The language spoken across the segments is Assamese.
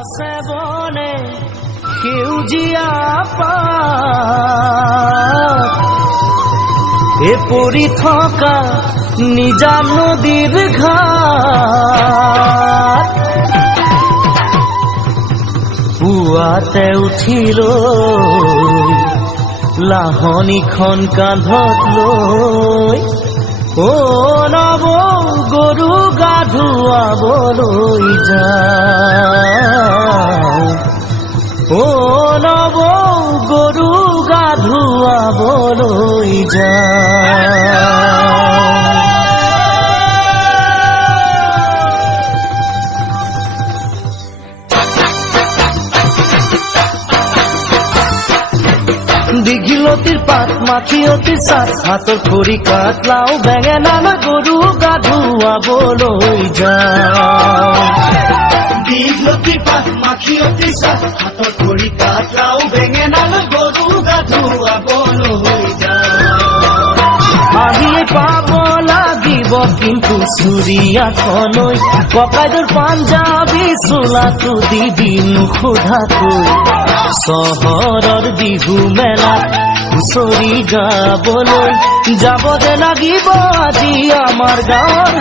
গছে বনে সেউজীয়া পাত পৰি থকা নিজা নদীৰ ঘাট পুৱাতে উঠিলৈ লাহনিখন কান্ধত লৈ নৱ গৰু গা ধুৱাবলৈ যাওঁ নৱ গৰু গা ধুৱাবলৈ যাওঁ দীঘিলতিৰ পাত মাখিয়তিৰ চাট হাতৰ খৰি কাঠ লাও বেঙেনা লৈ গৰু গা ধুৱাবলৈ যাওঁ দীঘিলতিৰ পাত মাখিয়তিৰ চাট হাতৰ খৰি কাঠ লাও বেঙেনা লৈ গৰু গা ধুৱাবলৈ যাওঁ আহিয়ে পাব লাগিব কিন্তু চুৰিয়াখনৈ ককাইদেউৰ পাঞ্জাবী চোলাটো দিবি নোসোধাকৈ চহৰৰ বিহু মেলাত হুঁচৰি গাবলৈ যাব যে লাগিব আজি আমাৰ গাঁৱৰ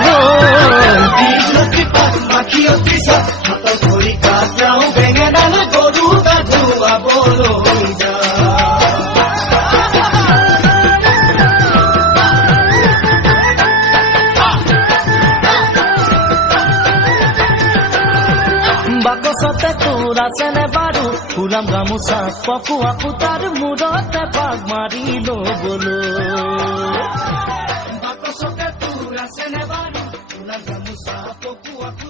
দীঘলতি পাত মাখিয়তি চাট হাতৰ খৰি কাঠ লাও বেঙেনা লৈ গৰু গা ধুৱাবলৈ যাওঁ বাকচতে তোৰ আছেনে বাৰু ফুলাম গামোচা পকোৱা সূতাৰ মূৰতে পাক মাৰি ল'বলৈ বাকচতে তোৰ আছেনে বাৰু ফুলাম গামোচা পকোৱা